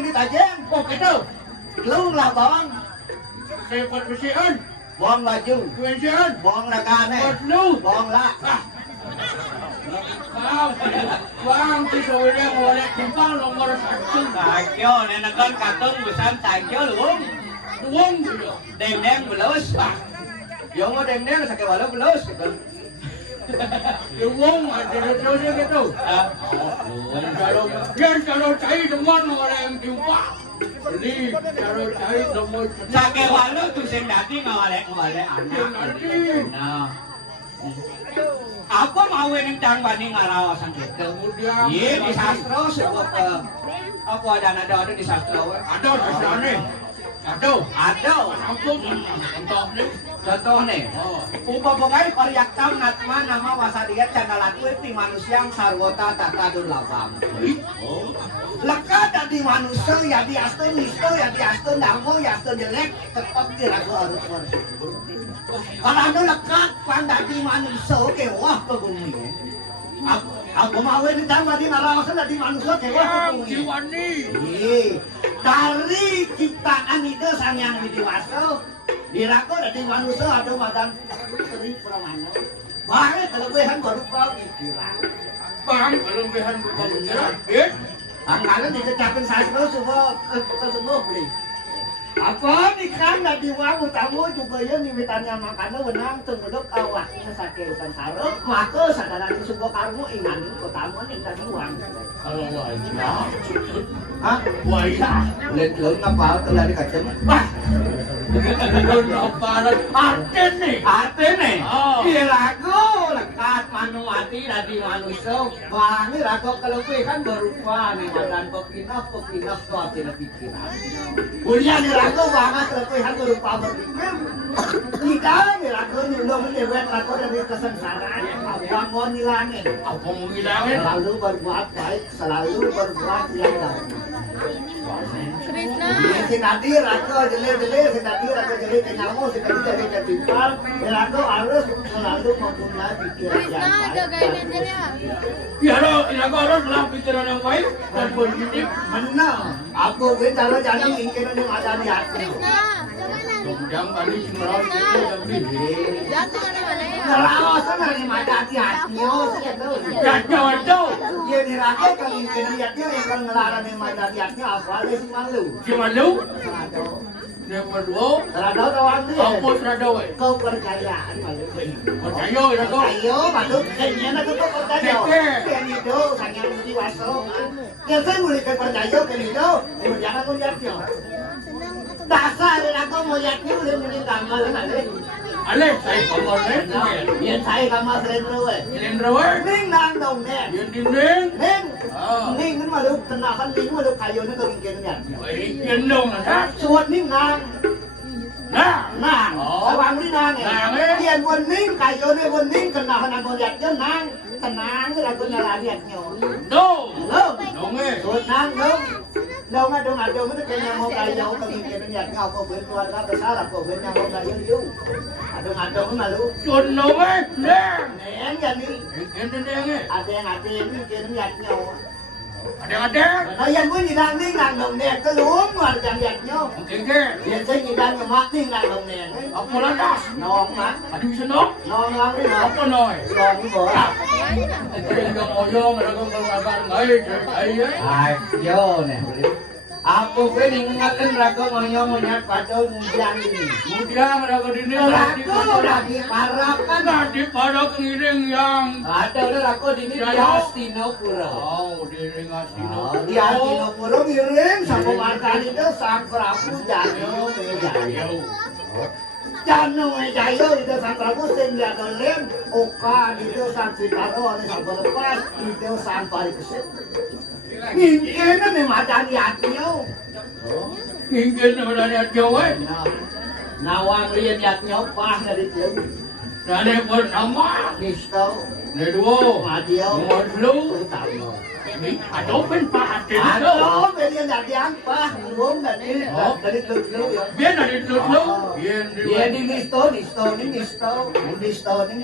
ini tajam. Oh gitu. Lu lah bang. Saya buat bersihin. Bang laju. Bersihin. Bang lah kane. Buat lu. Bang lah. Bang, tidur dia boleh timpang nomor 1. Takyo, nenekan katong besan takyo luung. Luang gitu. Deng-deng belus. Yo mau deng-deng sakit walau belus gitu. Luang ada terusnya gitu. Kalau cari teman orang yang timpang. Jadi kalau cari teman Sakit walau tuh sing dati ngawalek anak. Nah. Apa mau yang tang banding ngarawasan gitu? Kemudian Iya di sastra sebab apa ada di sastra we? ada sesuatu. Ada. Contoh nih. Upapakai paryaktam natma nama wasadiat candalatwe ti manusia yang sarwata tata durlapam. Leka dari manusia ya di astun nisto ya di astun dango ya astun jelek tetap diragu harus bersyukur. Kalau anu lekat pandadi manusia kewah ke bumi. Aku mau ini tambah di narawasan dari manusia kewah ke bumi. Jiwani. Dari ciptaan itu sang yang dewasa dirako dari manusia ada madan teri pramana. Bahaya kelebihan baru kau pikiran. Bang, kelebihan bukan pikiran. Angkatan dikecapin sastra semua semua beli. Apa nih kan nggak diwang utamu juga ya nimitannya makanan wenang tengedok awak ini sakit utan sarap maka sadar itu sebuah karmu inganin kotamu nih tak diwang. Kalau wajah, Hah? wajah. Lelon ngapa telah dikacem? Wah, Belum apa arten nih. Atene. Oh. Iya lagu lekat manuati dari manusia. Wah, ini lagu kelebihan berupa nih badan pepinah tuh tidak pikiran. Punya nih lagu banget kelebihan berupa berpikir. Kita nih lagu nyulung lewat lagu dari kesengsaraan. Bangun ngilangin. Apa mau ngilangin? Selalu berbuat baik, selalu berbuat yang baik. Krishna. Si Nadi raga jele-jele, si Nadi raga jele kenyamo, si Nadi jele ketimpal. Raga harus selalu mempunyai pikiran Krishna yang baik. jagain Angel ya. Ya lo, ilaga harus dalam pikiran yang baik dan positif. Benar. Aku gue kalau jadi mungkin yang ada di hati. Krishna. Yang tadi semerawat itu yang ini. Datang ada mana ya? Ngerawasan dari mata di hatinya, segitu. Jauh. Dia diraga kalau mungkin hatinya yang kalau ngelarang yang mata di hatinya apa ada si malu. Cuma lu, Serado. yang kedua, Serado tawang dia. apa serada we? Kau percayaan malu. Percaya ilaga. Ayo, patut kayaknya nak tu percaya. Kan itu sangat dewasa. Ya saya mulai percaya kan itu. Jangan kau lihatnya. Dasar aku mau lihatnya mulai kamar nanti. Ale, saya kamar nih. Ya saya kamar selendra we. Selendra we. Ning nang dong nih. Yang dinding. Ning kan malu kenakan ning malu kayu ni kau ingin lihat. Baik, gendong ada. Suat ning nang. Nah, Nang. Awang ni nang. Nang, Kian wan ning kayu ni wan ning kenakan aku lihatnya nang. Tenang aku nyala lihatnya. no. Belum. Dong eh. Suat nang dong. Dong itu kayaknya mau kayu kemungkinan lihatnya aku keluarga besar aku yang mau kayu itu. Adong malu. Chun dong eh. Neng. Neng jadi Ini neng eh. ada yang mungkin lihatnya. Ada. Yang gue nyidang ning nang dong nek keluar warga lihatnya. Mungkin ke. Biasa nyidang ngemak ning nang dong nek. Apa landas? Nong mah. Aduh senok. Nong lang ni nong. Apa noy? Nong bola. Yang oyong ada kembangan baik. Ayo. Ayo nih. Aku pengen ngatain raga ngoyong-ngoyong pada mujang ini. Mujang ada dini. Raga lagi parah kan. Tadi pada ngiring yang. Ada udah raga dini di Hastinapura. Oh, diri ngasih Di Hastinapura ngiring sama markan itu sang Prabu Jano Mejayo. Jano Mejayo itu sang Prabu sehingga kelem. Oka itu sang Citaro ini sang Belepas itu sang Parikesit. Mungkin nih macam lihatnya. Mungkin ada Jawa. Nawang lihat lihatnya pas dari itu. Ada bernama. Nisto. Nedwo. Madio. Modlu. Utama. Ada pun pahat. Aduh, belian dari apa? Belum dari dulu ya. Biar dari dulu. Dia di Nisto ini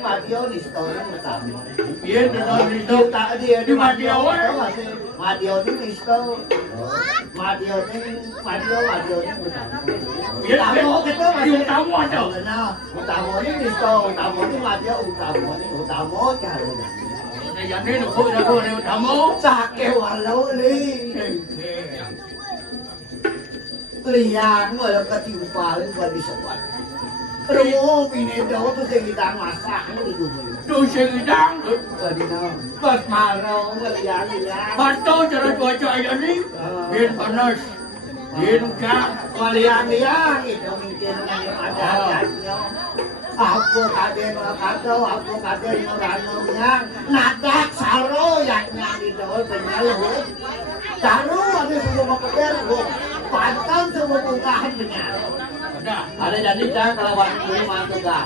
Madio, Nisto ini utama. Biar dari dulu. Dia di Madio. Madio ini Nisto. wadio ni Utamo kita Utamo aja. utamo ni dito, utamo ni wadio, utamo cari. Nah, yang ini aku Utamo. Sake walau liang walau ketimpa buat disobat. Rumah bini jauh tu kita masak itu. Tôi xin đang Bật mà đâu, liang. Bạn tôi cho nó tôi cho anh đi. Điên panas. Điên ca. Liang itu mungkin ada. Aku kaden orang yang nadak saro yang di daun penyalur. Saro ada semua peker, pantang semua bukaan penyalur. Ada jadi kan kalau waktu ini mantu dah.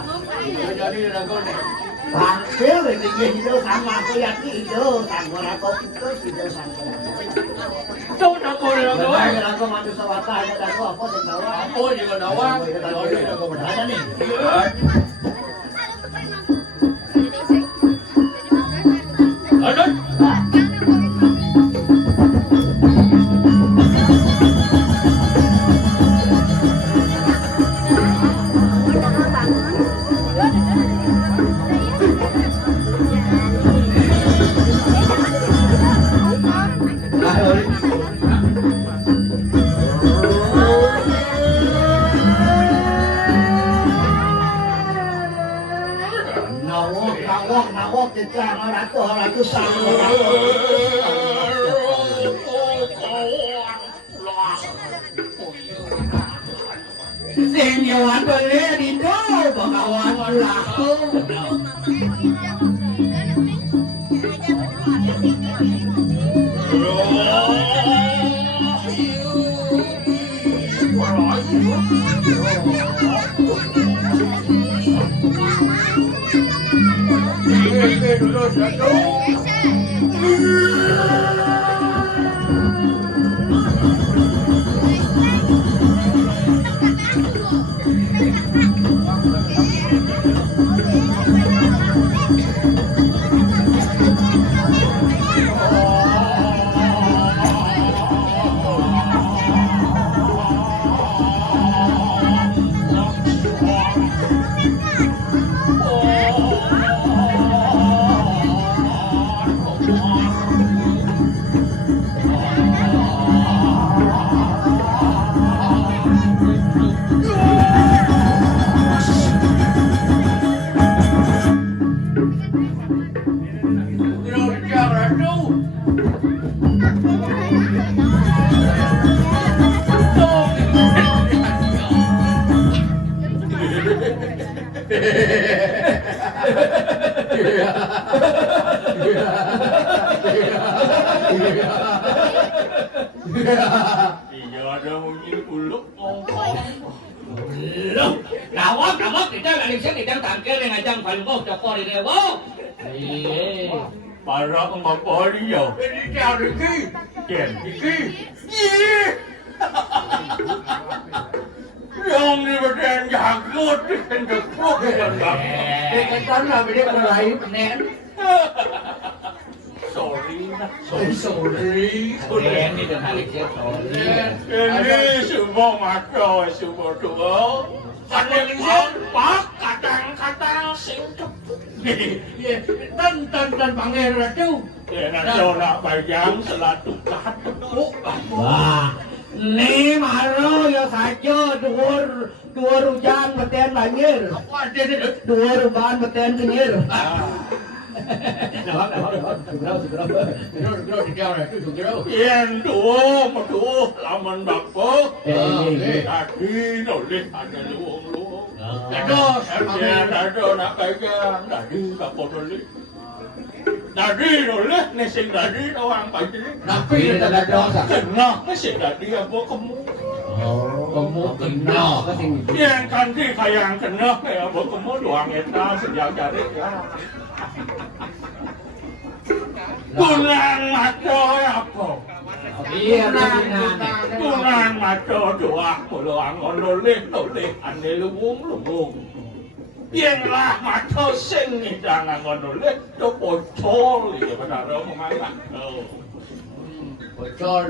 Jadi ragon. Bangkil ini hidup sama aku yang hidup sama aku hidup sama. Tôi đã cô được rồi. Aku mantu sawata ada aku apa sih tahu? Apa juga nawang. Kalau dia aku berada nih. Ada. Nawak kita ratu sama. Senyawan boleh dito, bakawan laku. Dulu satu. Iya ada mungkin uluk. Nawak kita Malaysia kita tangkil dengan ajang Palembang Joko di Dewa. Para pembapari ya. Ini cari ki. Kian ki. Yang ni berdan jagut dan jepuk dan Deketan lah beda pada lain nen. Sorry. Nen ni dengan Malaysia sorry. Ini semua macam semua tua. Malaysia pak kadang-kadang singkap. Dan panggil ratu. Ratu nak bayang selatu kat tepuk. Wah, ni maro ya saja dua hujan beten banjir. Dua ruban beten kenyir. Yang tua, laman bapa. Tadi nolih ada luang. Ada nak bayang, tadi bapa nolih. Tadi nolih, nasi tadi orang bayang. Tapi ada dosa. Kena, nasi tadi apa kamu? Kamu kena. Yang kanti kaya kena, apa kamu doang eta sejak jadi ya. Kunang maco apa? Iya, Kunang maco doa doang nolih ane luwung. Yang lah maco sing jangan nolih do bocor ya benar mangga. Bocor.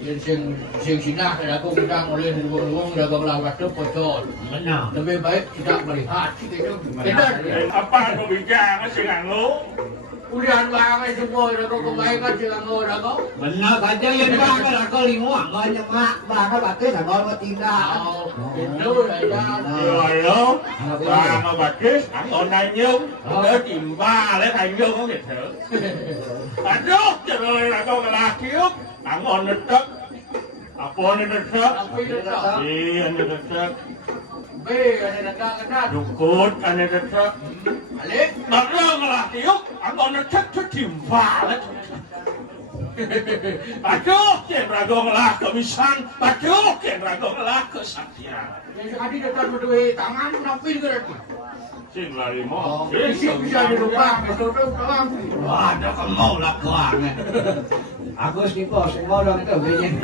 sing sinak ada aku undang oleh wong dagang lawat tu pocot. Benar. Lebih baik tidak melihat kita. Apa kau bicara sih lo? Udah bangai semua dah kau kebaikan silang dah kau. Benar saja yang bangga lah kau lingua banyak mak bangga batis lah kau tindak. Itu saja. Rồi đó, và mà bà Chris, anh còn này nhung, đỡ tìm ba lấy thành nhung không thiệt thử. Anh rốt trời ơi là con là thiếu, anh còn được chất. Apa ni được chất? Thì anh được chất. Be ada datang kena. Dukut anh được chất. Alik. Bạc rơ là thiếu, anh còn được chất chất tìm ba lấy. Bà chốt chuyện là con là komisan, bà chốt chuyện là con là cơ sản gia. Yang tadi datang berdua tangan nampil ke depan. Xin là đi mò. Bisa di rumah, betul kawan. Wah, ada kau mau lah kau ni. Aku sih mau dong itu begini.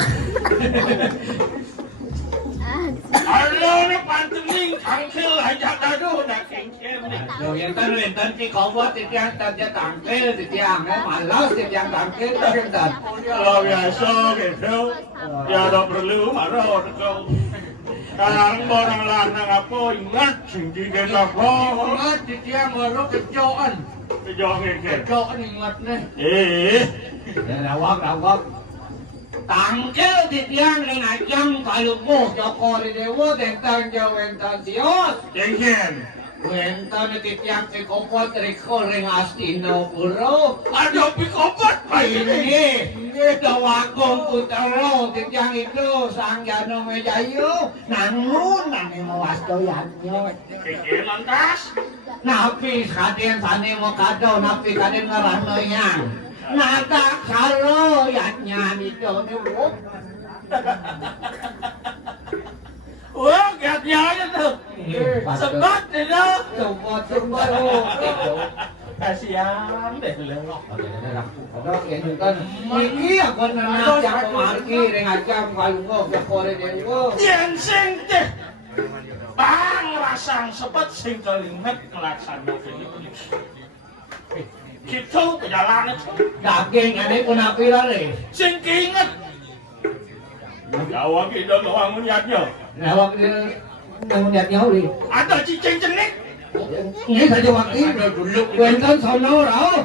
Alo, nó pantuling, thằng kia lại chặt đá đu nè, khen khen nè. Rồi hiện tân chỉ có quá thì trang tân cho tặng cái thì trang cái mà lỡ thì trang tặng cái đó hiện tân. Rồi giờ so kìa theo, giờ đọc được lưu mà rồi được câu. Đang bò đang làm đang ngập bôi ngắt, chừng chỉ cái ngập bò. Ingat di dia merok kecoan. Cái do nghe kìa. Kecoan ingat ni. Ê, Đầu quốc. Tặng cái thì trang này này trang phải được mua cho con thì đều mua tiền tân cho hiện tân xíu. khen khen. Hiện tân thì trang thì có quá thì có ring astino bro. Aduh, pikau kot bayi ni. Ini tawakom putero thì trang itu sang jano mejayu nang nun nang mawas doyannya. Khen khen lantas. Napi kaden sane mo kado napi kaden ngarano yang. Nada karo yatnya itu ni wo. Ủa, gạt nhớ chứ được. Sebab đi đó. Coba oh. Kasihan deh lu. Ada yang kan iki aku nang jam marki dengan jam kalungo ke kore dewo. Tiền sinh deh. Bang rasang sebab sing kelinget ngelaksana ini. Gitu perjalanan itu. Daging ane pun api lari. Sing keinget. Jawab kita doang melihatnya. Lawak dia nang lihat nyaw di. Ada cicing cenik. Ini saja waktu dulu wentan sono rau.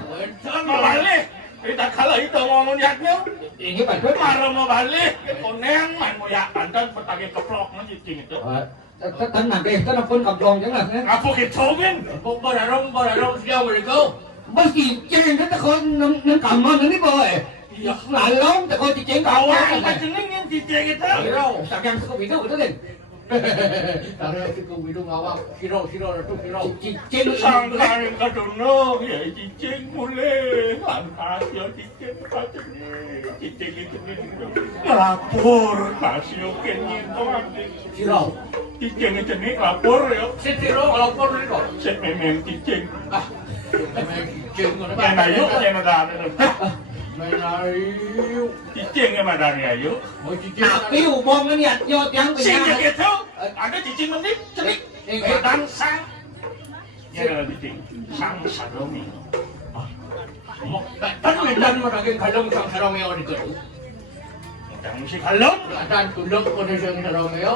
Mau balik. Kita kalau itu mau melihatnya. Ini betul. Marah mau balik. Koneng main mau ya. Antan petagi keplok cicing itu. Tenang deh, tenang pun kablong jangan kan. Apa gitu kan? Berdarung siapa mereka? Meski ceng kita kon nang kamar ini boy. Iya. Lalong tak kau ceng Kawan kawan. cening yang cicing itu. Hiro. Sakang suka itu betul kan? Taruh itu hidung awak. Hiro itu hiro. Ceng Sangka yang kedono, ya cicing mulai lantas ya cicing cicing itu lapor kasih kenyin doang. Hiro. Cicing itu nih lapor ya, Si Hiro kalau pun itu. saya memang cicing. Ah. Cicing Yang ayu yang ada itu, Menayu. cicing yang ada nih ayu. Oh cicing. Tapi ubong ni atyo tiang Sing punya. gitu, ada cicing menit, celik, dan sang. Yang ada cicing, sang saroni. Kan medan meragin kalung sang Romeo di situ. Yang mesti kalon. Dan tulung pada sang Romeo.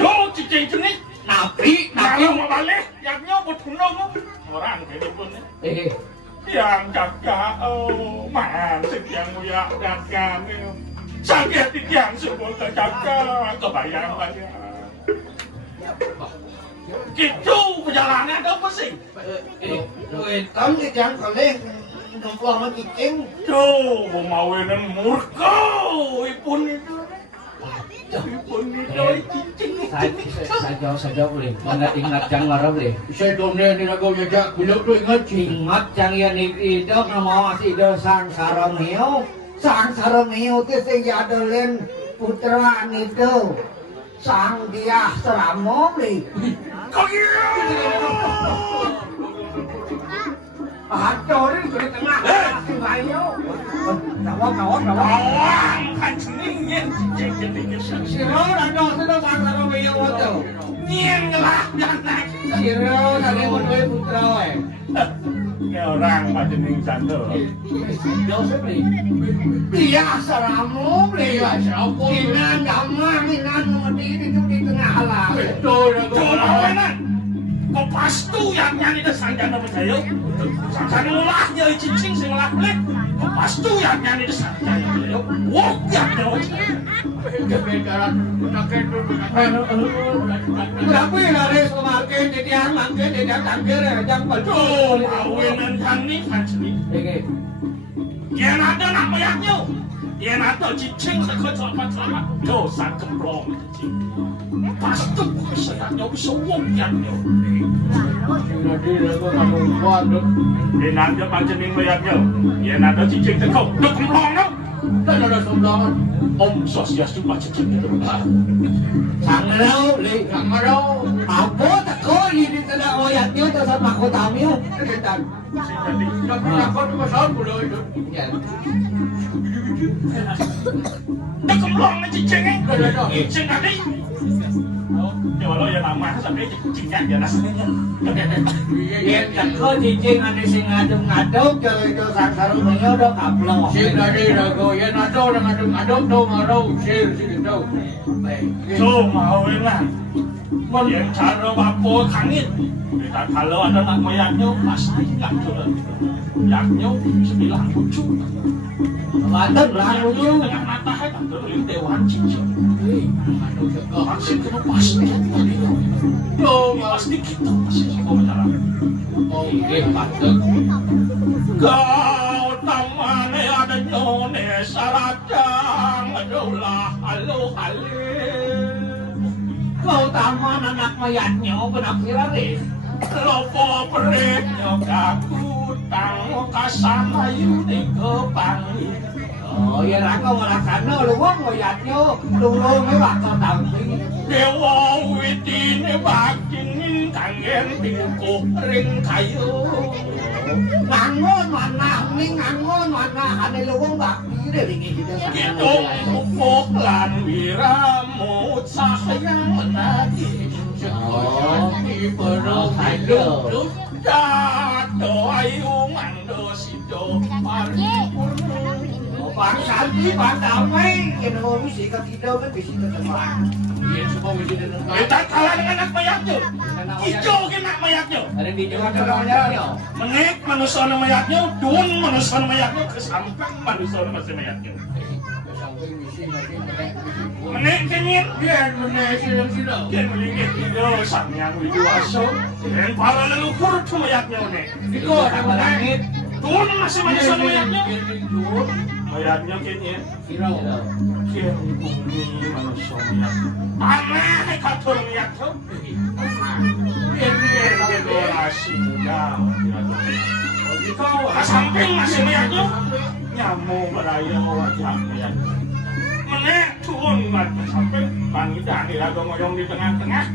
Tuh cicing cenik. Napi Kalau mau balik, yang nyobot kunong orang kayak pun. Yang jaga, oh, man, yang mulia jaga nih. Sakit yang semua terjaga, kebayang banyak. Gitu perjalanannya apa sih? Wentan ni tiang kaleng numpang mati ceng. Tuh, mau mawinan murka, ipun itu. Ipun itu, cicing. Saja boleh. Mana ingat jang marah boleh. Saya domnya ni lagu jejak bila tu ingat Ingat jang yang itu nama si do sang saromeo. Sang saromeo tu sing jadolen putra itu. Sang dia selamo ni. Kau kira? Aduh ni sudah tengah. Bayo. Nawak. Awang kan ceningin cicing cenik. Siro dah sudah sang saromeo tu. Nyeng lah, jangan. Siro tadi pun putra. orang pajening sandal. Dia seramu beli inan gamang inan mati di tengah alam. Betul, Coba kok pastu yang nyanyi itu sanjana percaya sanjana ngolahnya cincin sing ngolah kulit kok pastu yang nyanyi itu sanjana percaya wok yang nyawa Tapi lari semakin jadi mangkin tidak tangkir jam betul awenan kami panceni yang ada nak mayaknya yang ada cincin sekecil-kecil dosa kemplong pastu kesenangnya bisa wok yang nyawa Yen ada pancen mayatnya, yen ada cicing tekok, duk kemplong no. Ada sumbangan. Om Swastiastu pacicing itu. Sangrau li sangrau apa teko ini tidak oyatnya terus mahkotanya kegiatan. Tapi takut masalah bodoh itu. Duk kemplong na cicing cicing tadi. Ya walau ya lama sampai cicingnya ya rasanya. Ya teko cicing ane sing ngaduk-ngaduk kalau itu sangsaranya udah kaplong. Sing tadi rago ya nado ngaduk tuh marau sir situ. Tuh mau enak. Yang cara bapo kangit. Kita kalau ada nak mayatnya pasti nggak turun. Yaknya 9 lucu. Banten lah lucu. Dengan matahari tak turun dewan cincin. Hasil itu pasti pasti kita pasti semua bicara. Oke, patut. Kau tamane ada nyone saracang adulah halo. Kau taman anak mayatnya benar res. Lopo peretnya kaku tang kasama yune kepangi. Oh ya raka merasana luang mayatnya lulung bakal tampi. Dewa witine bakingin kangen pingko ring kayu. Ngangon mana ane luang bakti deh ringi Hitung pupuk lan wiramu sayang menagi. Oh, Perlu hidup. Jatuh ayu mando sido Bang Santi, Bang Damai, yang mau misi ke kita kan misi ke tempat. Iya, semua mesti dengar. Kita kalah dengan anak mayatnya. Hijau ke anak mayatnya. Ada di jalan mayatnya. Menik manusia mayatnya, dun manusia mayatnya, kesamping manusia masih mayatnya. Menik kenyit, Dia menaik silang-silang. dia melingkit hijau samyang widuaso. Dan para leluhur itu mayatnya menik. Itu ada langit. Dun masih manusia mayatnya. Itu Mayatnya kenyit. Sirau. Kian bumi manusia mayatnya. Aneh katur mayatnya. Dia dekorasi gam. Samping masih mayatnya. Nyamuk beraya wajah mayatnya. Menek turun mata samping. Pangidan iraga ngoyong di tengah-tengah.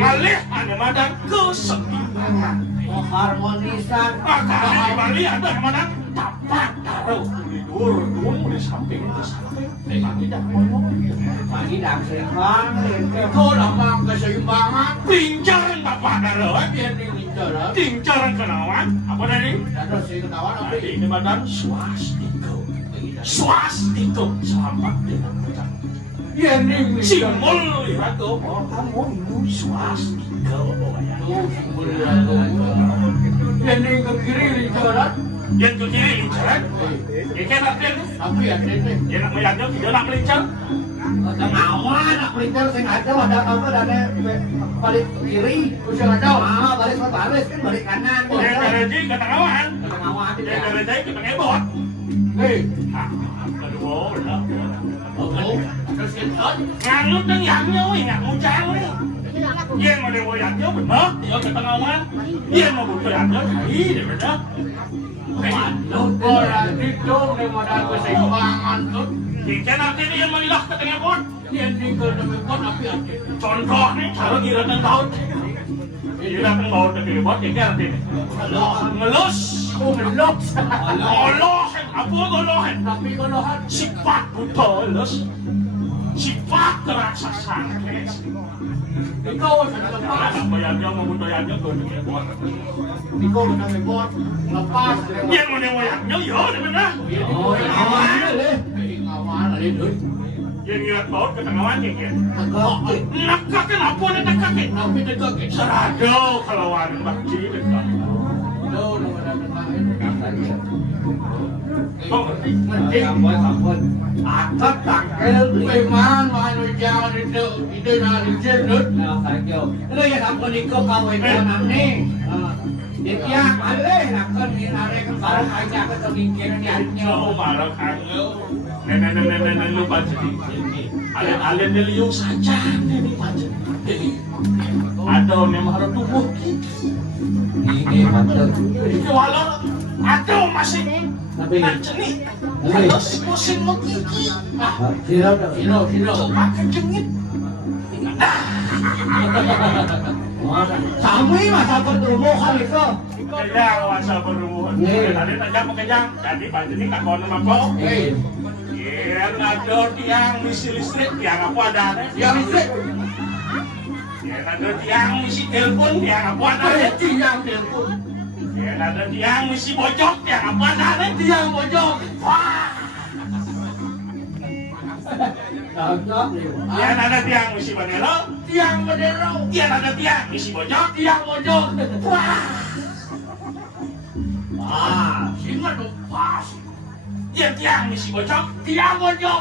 Ngalih ada madang kesepian. Harmonisan. Maka di Bali ada madang tapak taruh. Tidur di samping. Pangidan ngomong. Pagi dah seimbang. Itu lambang keseimbangan. Pinjaran bapak taruh. Biar diincar. Pinjaran kenawan. Apa tadi? Ada si ketahuan apa Tadi ini madang swastiko. Swastiko sahabat dengan macam. Iya nih. Simbol iraga. Oh kamu lu swastiko. Tuh simbol itu. Iya nih ke kiri diincar. Yang ke kiri lincaran. Ikan akhirnya. Tapi ada nih. Dia nak melihatnya, dia nak melincar. Tengawan, nak pelintir sing ada apa ada balik kiri. Usah ada. Balik ke baris kan balik kanan. Dia gereji ke tengawan. Tengawan Dia gereji ke tengebot. Hei. Kedua, benar. Oh. Terus kita. Nganu tengyangnya, nggak mujang. Dia mau dewoyangnya, benar. Dia ke tengawan. Dia mau butoyangnya, dia benar. Manut orang itu nih modal keseimbangan tuh. Jika nanti dia melihat ke tengebot. Dia tinggal dengan kon api api. Contoh nih, cara giliran laut. Giliran laut ke tengebot, jika nanti. Ngelus. Ngelus. Ngolohin, apa ngolohin? Tapi kalau Sifat buta ngelus. sifat keraksasaan Ikaw sa naglepas. anak bayarnya mau bayarnya gue nih buat Ikaw na naglepas. Lepas. yang mau bayarnya yo mana Oh, awan le. Awan ali doy. yang ngirat baut ke tengah yang ya Agak. nakak kenapa nih nakak Tapi tegak ke. serado kalau wanita bakci dekat Do na naglepas. kok ngerti Ampun. Atat tangkel Memang anu jalan itu na dijenut. Nah, thank you. Lu ya ampun iko kawin nang nih. Dia maleh nak kan ni nare kan barang aja ke kemungkinan ni Jauh arnya. marah kan nenek lu baca alien liuk saja nenek baca ada yang harus tubuh Ini betul. itu walau ada masih Tapi cengit terus musim mau gigi sira dah. Sino. coba kejengit Sami masa pertumbuhan itu. kejang masa berhubungan tadi tajam mau kejang jadi baca ini tak kau nama kau Eh, yang ada tiang misi listrik tiang apa ada yang listrik. yang ada tiang misi telepon tiang apa ada Ada tiang telepon. yang ada tiang misi bojok tiang apa ada Tiang pojok. Cocok ni. yang ada tiang misi bandero Tiang bendera. yang ada tiang misi bojok Tiang pojok. ah Ingat dong pas. yang tiang misi bojok Tiang pojok.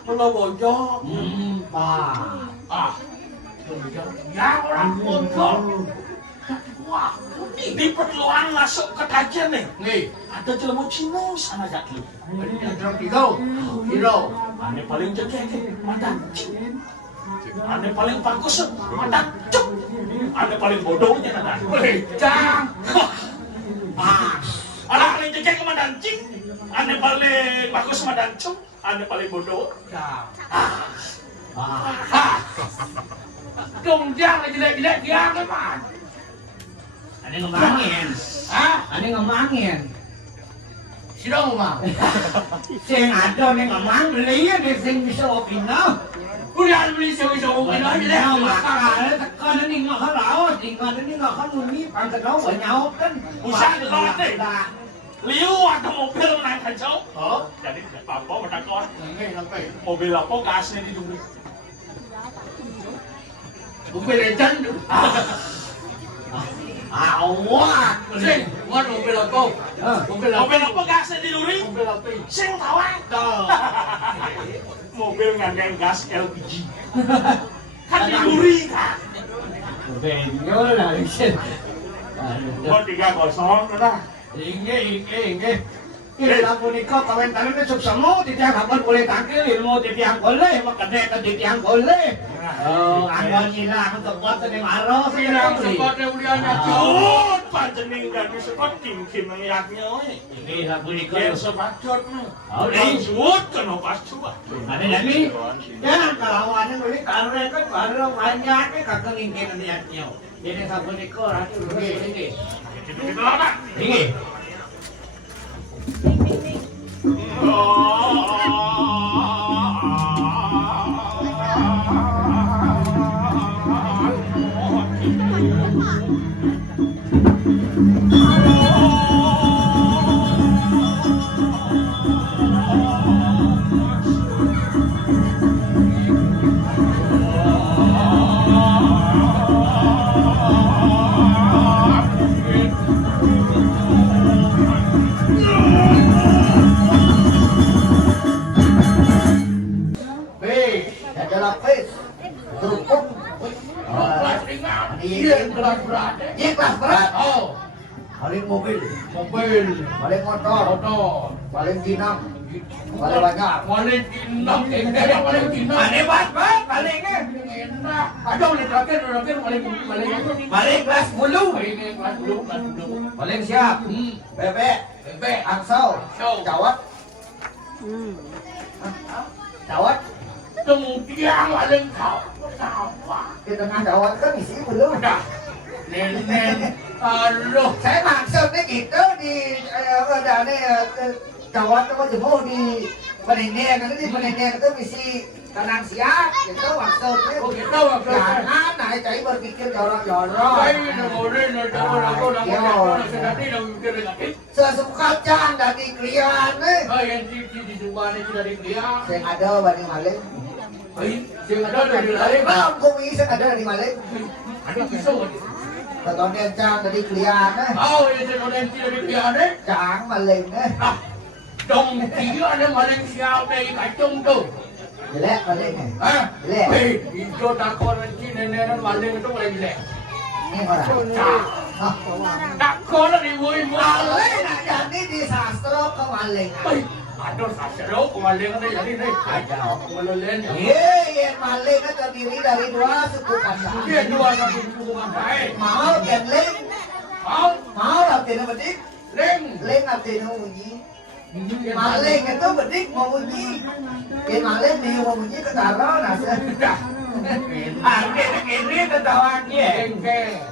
kalau bojok Ah. Yang orang pojok. Wah, di perluan masuk ke kajian nih nih. ada jelemu Cino sana jatuh Yang tiga. Hero. ane paling jekek mata ane paling bagus mata cuk ane paling bodohnya nada Jang. ane paling jekek komandan cing ane paling bagus komandan cuk ane paling bodoh Jang. Dong jang jelek-jelek jang kan. Ani ngemangin. Hah? Ani ngemangin. Sidong mah. Sing ada ning ngemang beli ya sing bisa opina. Udah beli sewa-sewa ini Nah, jelek. maka tekan ini nggak kalau, tinggal ini nggak kan muni pangkat kau banyak kan. Usah gelot deh. Liu ada mobil menang kacau Oh, jadi apa menang kawan ini sampai. mobil apa gasnya di dulu Mobil legend. Awak. Sing, buat mobil apa? Mobil apa? mobil apa gasnya di dulu Mobil apa? sing kawan mobil nganggang gas LPG kan di duri kan Benyo lah sih. mau 3-0 dah Inge. Ini lagu nikah kawan-kawan itu semua tidak kapan boleh tangkil ilmu tidak boleh makanya kan tidak boleh. Oh, ada nila untuk buat ini marah sih. Pirang sekotnya uliannya Jod, panjeneng dari sekot kim ngeliatnya we. Ini lagu nikah. Biar sepacot mah. Oh, Jod kena pas coba. Ada jadi jangan kalau ada beli karena kan baru banyak nih kakak ingin niatnya. Ini lagu nikah ratu ini. Gitu apa? Ini. Adalah pes kerupuk. kelas ringan. Iya. Kelas berat. Iya kelas berat. Oh, Paling mobil, mobil. paling motor, Motor. paling dinam, paling banyak. Paling indah. Paling indah. Paling banget, palingnya. Enak. Ada paling terakhir paling Paling kelas bulu, paling kelas dulu. paling siap. Bebek, Bebek. angsau, Angsau. cawat, cawat. Kemudian paling kau apa? Di tengah cawat kan isi belum. Udah. Nenek. Aduh. Saya maksudnya gitu di cawat apa jemu di Peneneng itu peneneng itu misi tenang siap gitu waktu itu. Oh gitu waktu. Jangan naik cai berpikir jorok-jorok. Baik, ngobrol jorok-jorok nak sedati nak mikir lagi. Sesuka can dari klian Oh yang di rumah ni sudah dikliar. Sing ada bani maling. Baik, ada dari lain. Bang, kumi sing ada dari maling. Ada kisah. Tonton can dari klian Oh, yang nanti dari dikliar ni. Jangan maling Trong kia ada maling siapa yang kacung tu. Jelek maling Ah, Jelek. itu tak kau nanti nenek maling itu boleh jelek. Ini orang. Tak kau nak dibuat Maling nak jadi di sastra kemalingan. Baik, ada sasro maling ada jadi ni. Ada maling. Iya, maling itu terdiri dari dua suku kata. Dia dua nak suku makai. Mau dan ling. Mau artinya bedik. Leng. Ling artinya bunyi. Maling itu bedik mau bunyi. Maling dia mau bunyi ketara nasa. Ini ketahuannya.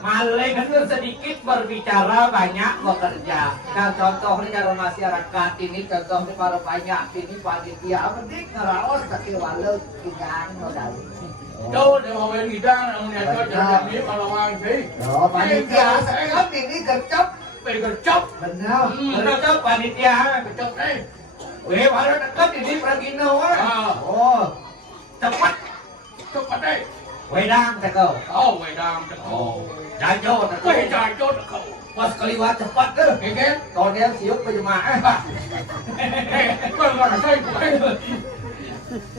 Maling itu sedikit berbicara, banyak bekerja. Nah contohnya cara masyarakat ini, contohnya para banyak ini panitia bedik ngeraos kaki walau tinggal modal. Đâu để mà bên người ta ông này cho trậnนี้mà lo mang thế. Oh panitia sekarang ini gercep. Bây giờ chốc. Benar. Menurut panitia, Chốc đây. weh baru dekat ini Pragino. Oh Cepat, Chốc ở đây. Wei dang cakau. Oh, mày đang chốc. jajo. Quay trời chốt được cậu. Pas keliwat cepat tuh. Cái cái. Kalau dia siup berjemaah. Con còn ở đây.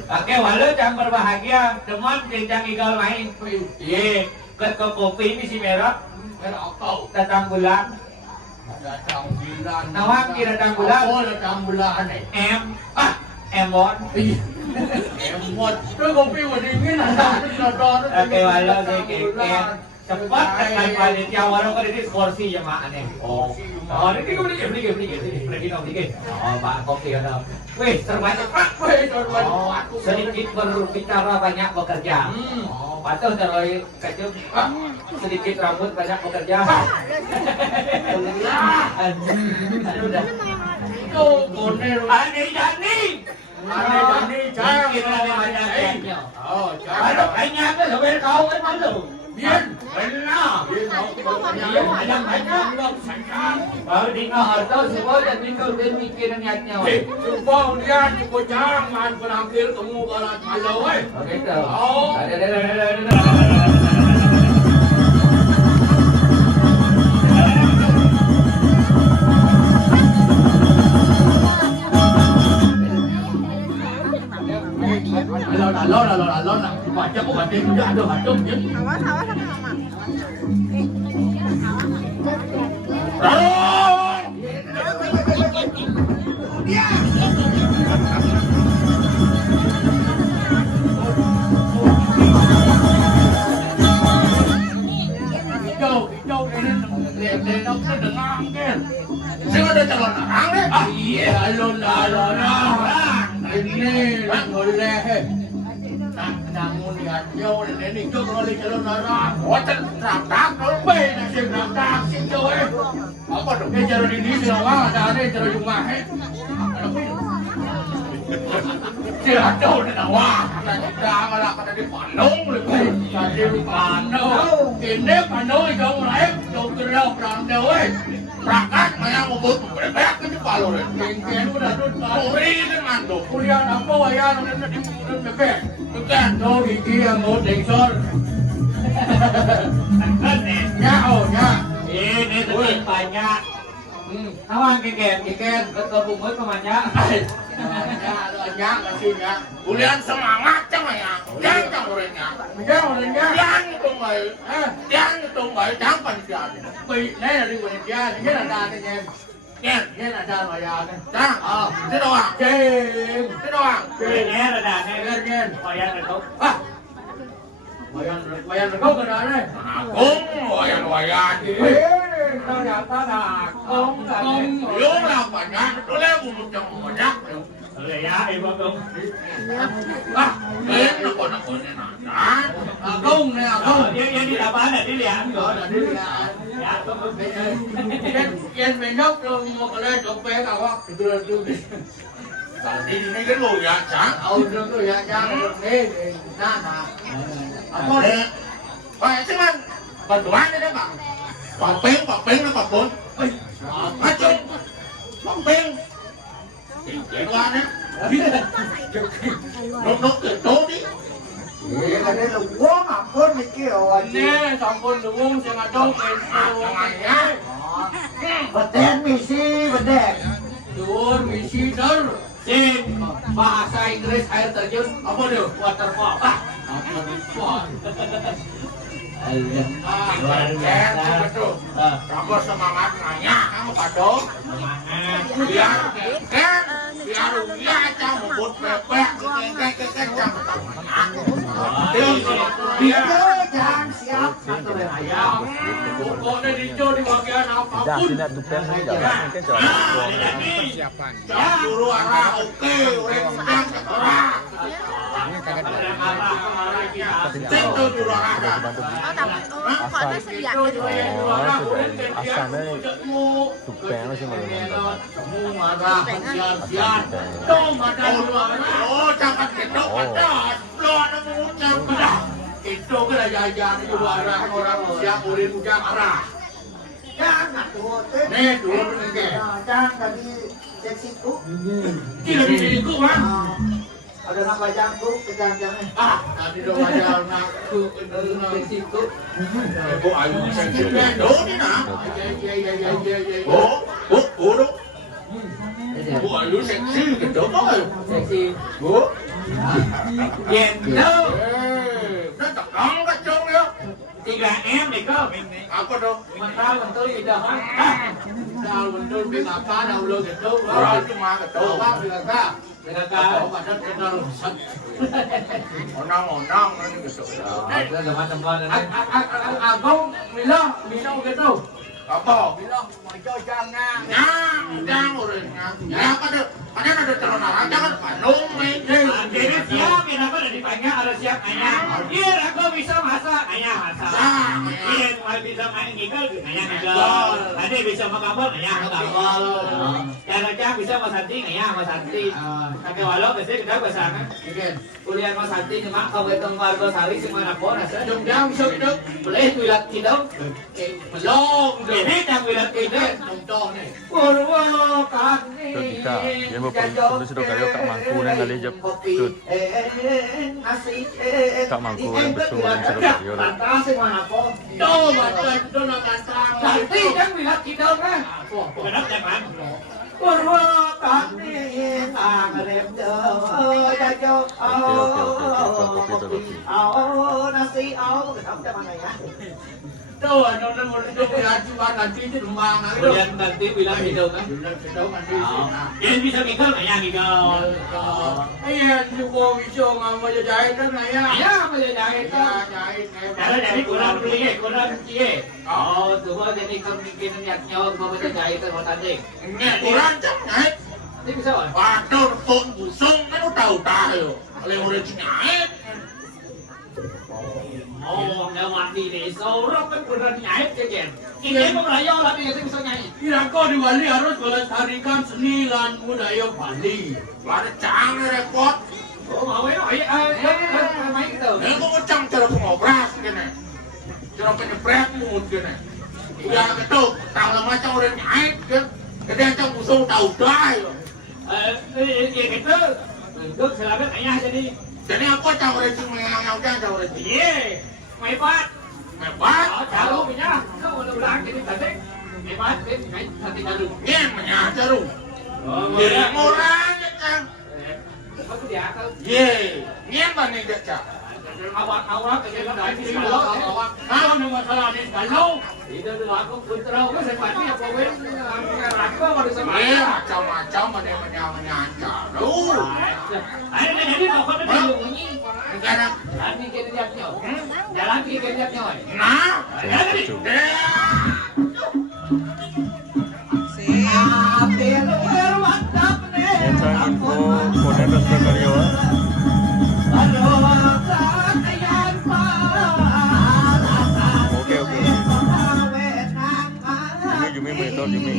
Oke, walau jangan berbahagia, teman jenjang igal main. Iya, ke kopi ini si merah, Cái đó cậu. datang bulan. Datang bulan. Nawang kira datang bulan. Oh, datang bulan này. Em bon. Em một. Tôi không biết mà đi biết là đó. Oke, walau kayak cepat akan panitia walau kan ini kursi jemaah nih. Oh, ini pergi dong. Oh, Pak kopi ada. Wih, terbanyak Pak. Sedikit berbicara banyak bekerja. Patuh terlalu kecil. Sedikit rambut banyak bekerja. Aduh dah. Tuh, boner. Aneh Jani. Aneh Jani, jangan. Mungkin ada banyak. Oh, Ada jangan. banyak tu sampai kau kan malu. Bien. Benar. Iya, Ada banyak. Baru dengar harta semua dan tinggal dia mikir niatnya. Cuba lihat, cuba jangan penampil kamu kalau malu, eh. Begitu. Oh. Ada. Alon, baca obatnya juga ada macam je. Awas sama mama. Hijau ini nó dengar kan. Saya ada calon orang deh. Iya, alon. Ini boleh. Namun lihat jauh ini itu kalau calon orang. Oh, terang kalau baik nasi terang situ eh. Apa dong? Dia calon ini siapa? Ada calon rumah eh. Tidak tahu ni nawak. Kita malah kata di Bandung lebih. Jadi di Bandung. Ini Bandung jauh lain. Jauh kerja perang dewa. Prakat mana ngobot berbek di Palu. Kengken udah tuh. Uri dengan tuh. Kuliah apa wayar nanti di bebek. Bukan. Tuh gigi yang mau dengsor. Ya oh ya. Ini sedikit banyak. Nawang kiken ke bungkus kemana? Ya, maksudnya. Kuliah semangat cang ya. Jangan orangnya. Jangan tunggal. Jangan tunggal. Jangan panjang. Bị này là đi của nhà nhất là đa anh em. Nhất là đa mà già này. Đó. Thế đâu à? Thế đâu à? Ini ada Lên. Wayang itu. Wayan là không cần đó đây. Cũng wayan chứ. Tao đã Không. Yếu là quả nhá. Nó lấy một chồng quả nhá. ya ibu dong. Đấy nó còn này nè. Không nè, không. Dia tidak ada dilihat. Ya, Em về nóc một cái lên chụp bé nào á. Đưa đi. Ini kan lu ya, Cang. Udah tuh ya jangan nah. Apa deh? Pak cuman bantuan ini Pak. Papeng nó Pak Bun. Macam papeng. Cái loan á. Nó kiểu tốt đi. Cái này là quá mà con này kiểu Nè, thằng con đúng không? Xem mà đâu cái này á. vật đen mì xi vật đen. Tuh, misi dah. Sim, bahasa Inggris air terjun apa tuh? Waterfall. Waterfall. Luar biasa betul. Kamu semangat nanya kamu kado. Biar kan, biar dia aja membut bebek, kek jangan. Biar jangan siap satu ayam. Pokoknya dijo di bagian apapun. Tidak tupen jalan ke jalan. Jangan suruh arah oke, orang sedang arah. Itu suruh arah. Kok ada sediakan Asalnya tupen lah sih malah. Oh, jangan gitu pedas. Lo ada mengucap pedas. Itu kan jajan itu arah orang siap urin ujang arah. Jangan tuh. Nih, dulu ini. Jangan tadi seksi tuh. Gila di situ, Bang. Ada nama jangkuk jangan. Tadi dong ada aku di situ. Bu ayu seksi do ni nah. Ya. Bu. Bu ayu seksi gitu kok. Seksi. Bu. Gitu. Nó tập đón cái chung đó. 3M thì có. Apa dong? Mentah bentul tidak kan? Dal bentul bi apa dah ulo gitu. Ora cuma gitu. Apa bilaga? Bilaga badan kenal set. Onang ini gitu. Ada teman-teman ini. Abang Milo gitu. Apa? Bilang mau coba jangan. Jangan urang. Ya ada calon aja kan Bandung nih. Jadi siap yang apa dari banyak ada siap ayam. Iya, aku bisa masak ayam masak. Iya, mau bisa main ngigel ayam ngigel. Tadi bisa makabel ayam makabel. Cara cara bisa masanti ayam masanti. Kakek walau biasanya kita pasangan. Kuliah masanti cuma kalau itu warga sari semua napor rasa. Jam bisa gitu. Boleh wilayah tidak. Belum. Ini yang wilayah tidak. Contoh nih. Purwakani. Kita, dia mau pergi sudah kayu Kak Mangku dan kali jep tut. Kak Mangku yang betul yang sudah kayu. Tuh, macam itu nak kantang. Nanti kan wilayah kita kan. Benar jangan. Purwakani angrem jajo nasi kamu mana ya? Tuh, nó mau hidup ya cuma nanti itu rumah Kemudian nanti bilang hidung kan? Hidup nanti. Yang bisa ngigel ayam ngigel. Iya, juga bisa nggak jahit kan ya? Iya, mau jahit kan? Jahit. Kalau jadi kurang beli, kurang cie. Oh, semua jadi mungkin niatnya mau jahit kan mau tanding. Nghe kurang chắc jahit. Ini bisa kan? Waduh, pun busung kan tahu tahu. Kalau udah jahit. Oh, lewat di desa orang kan kurang jahit kan? Ini pun raya lah dia bisa jahit. Kira kau di Bali harus melestarikan seni dan budaya Bali. Ada canggih repot. Oh, mau ya? Main gitu. Ini kok macam cara pengobras gini. Cara penyebret mood gini. Ya gitu, tahu lah macam orang jahit kan. Jadi macam busung tahu dah. Ya gitu. Untuk selamat ayah jadi. Jadi apa cara orang cuma yang cara orang Iya, mebat. Hebat. Oh, jauh punya. Kau udah bilang jadi tadi. Mebat, ini nanti jauh. Ngen menyadar. Oh, Jadi orang kan. Aku dia tahu. Ye, ngen mana dia cak. Awak kerja dari sini Awak, kalau ada masalah ni kalau. Itu dulu aku putra aku sempat ni apa pun aku baru sama. Macam-macam menyangka. Ada jadi kau kan ada bunyi. Sekarang, Jalan ni kita lihat nyawa. Jalan kita lihat nyawa. nah, Jadi. Yang saya info konen dan sudah kayu. Oke. Jumi meter Jumi.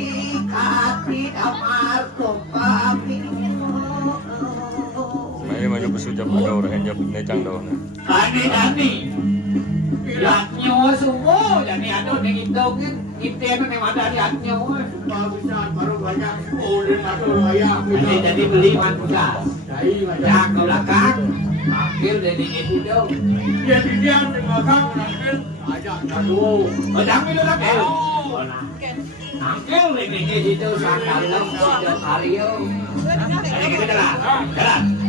đâu rồi nhập nơi trang đầu này. Ani. Ilatnya semua jadi ada yang itu kita memang ada ilatnya. Bagusan baru banyak ulin atau layak. Jadi beli mantas. Yang ke belakang, ambil dari itu dong. Jadi dia tinggalkan menangkil ajak dulu. Pedang itu ambil. Ambil dari itu sangat lembut dan Aryo. Ini kita jalan.